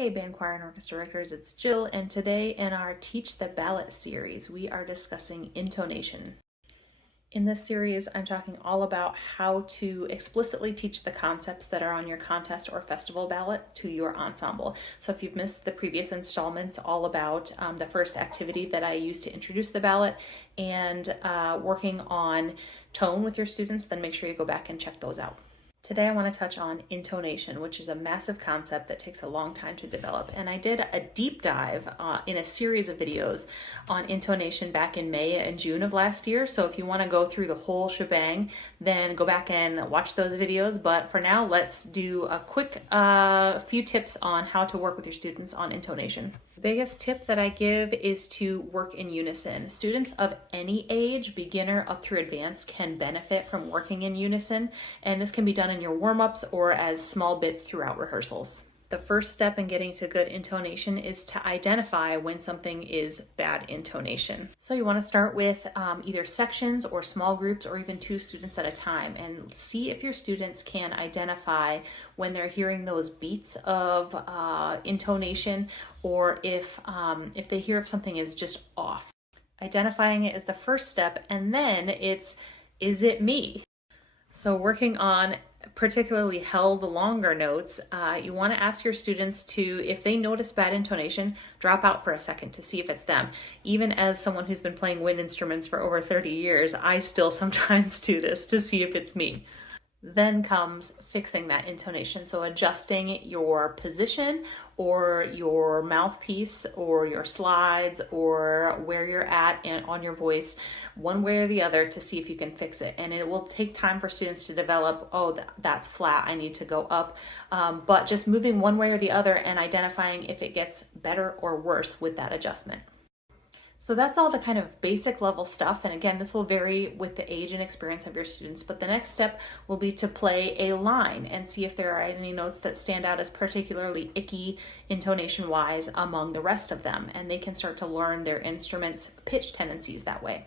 Hey band, choir, and orchestra directors, it's Jill, and today in our Teach the Ballot series, we are discussing intonation. In this series, I'm talking all about how to explicitly teach the concepts that are on your contest or festival ballot to your ensemble. So if you've missed the previous installments, all about the first activity that I used to introduce the ballot and working on tone with your students, then make sure you go back and check those out. Today I want to touch on intonation, which is a massive concept that takes a long time to develop. And I did a deep dive in a series of videos on intonation back in May and June of last year. So if you want to go through the whole shebang, then go back and watch those videos. But for now, let's do a quick few tips on how to work with your students on intonation. The biggest tip that I give is to work in unison. Students of any age, beginner up through advanced, can benefit from working in unison, and this can be done in your warm-ups or as small bits throughout rehearsals. The first step in getting to good intonation is to identify when something is bad intonation. So you want to start with either sections or small groups or even 2 students at a time, and see if your students can identify when they're hearing those beats of intonation, or if they hear if something is just off. Identifying it is the first step, and then is it me? So working on particularly held longer notes, you want to ask your students to, if they notice bad intonation, drop out for a second to see if it's them. Even as someone who's been playing wind instruments for over 30 years, I still sometimes do this to see if it's me. Then comes fixing that intonation. So adjusting your position or your mouthpiece or your slides or where you're at and on your voice, one way or the other, to see if you can fix it. And it will take time for students to develop, oh, that's flat, I need to go up. But just moving one way or the other and identifying if it gets better or worse with that adjustment. So that's all the kind of basic level stuff. And again, this will vary with the age and experience of your students. But the next step will be to play a line and see if there are any notes that stand out as particularly icky intonation-wise among the rest of them. And they can start to learn their instrument's pitch tendencies that way.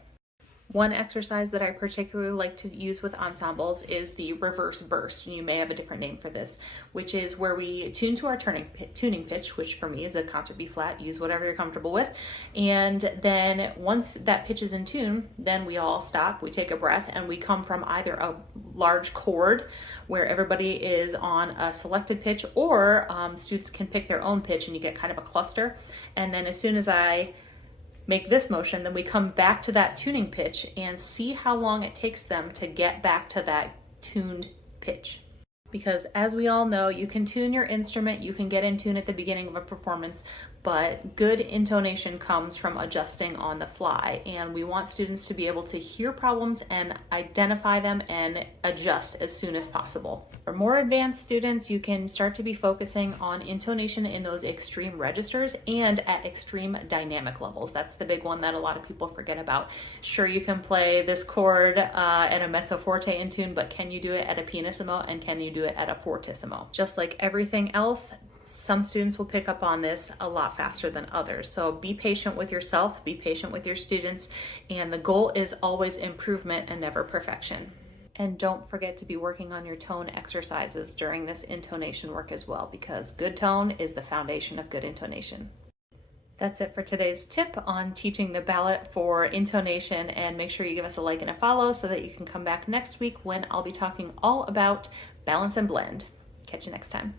One exercise that I particularly like to use with ensembles is the reverse burst. You may have a different name for this, which is where we tune to our tuning pitch, which for me is a concert B flat. Use whatever you're comfortable with. And then once that pitch is in tune, then we all stop, we take a breath, and we come from either a large chord where everybody is on a selected pitch, or students can pick their own pitch and you get kind of a cluster. And then as soon as I make this motion, then we come back to that tuning pitch and see how long it takes them to get back to that tuned pitch. Because as we all know, you can tune your instrument, you can get in tune at the beginning of a performance, but good intonation comes from adjusting on the fly. And we want students to be able to hear problems and identify them and adjust as soon as possible. For more advanced students, you can start to be focusing on intonation in those extreme registers and at extreme dynamic levels. That's the big one that a lot of people forget about. Sure, you can play this chord at a mezzo forte in tune, but can you do it at a pianissimo, and can you do it at a fortissimo? Just like everything else, some students will pick up on this a lot faster than others. So be patient with yourself, be patient with your students, and the goal is always improvement and never perfection. And don't forget to be working on your tone exercises during this intonation work as well, because good tone is the foundation of good intonation. That's it for today's tip on teaching the ballot for intonation, and make sure you give us a like and a follow so that you can come back next week when I'll be talking all about balance and blend. Catch you next time.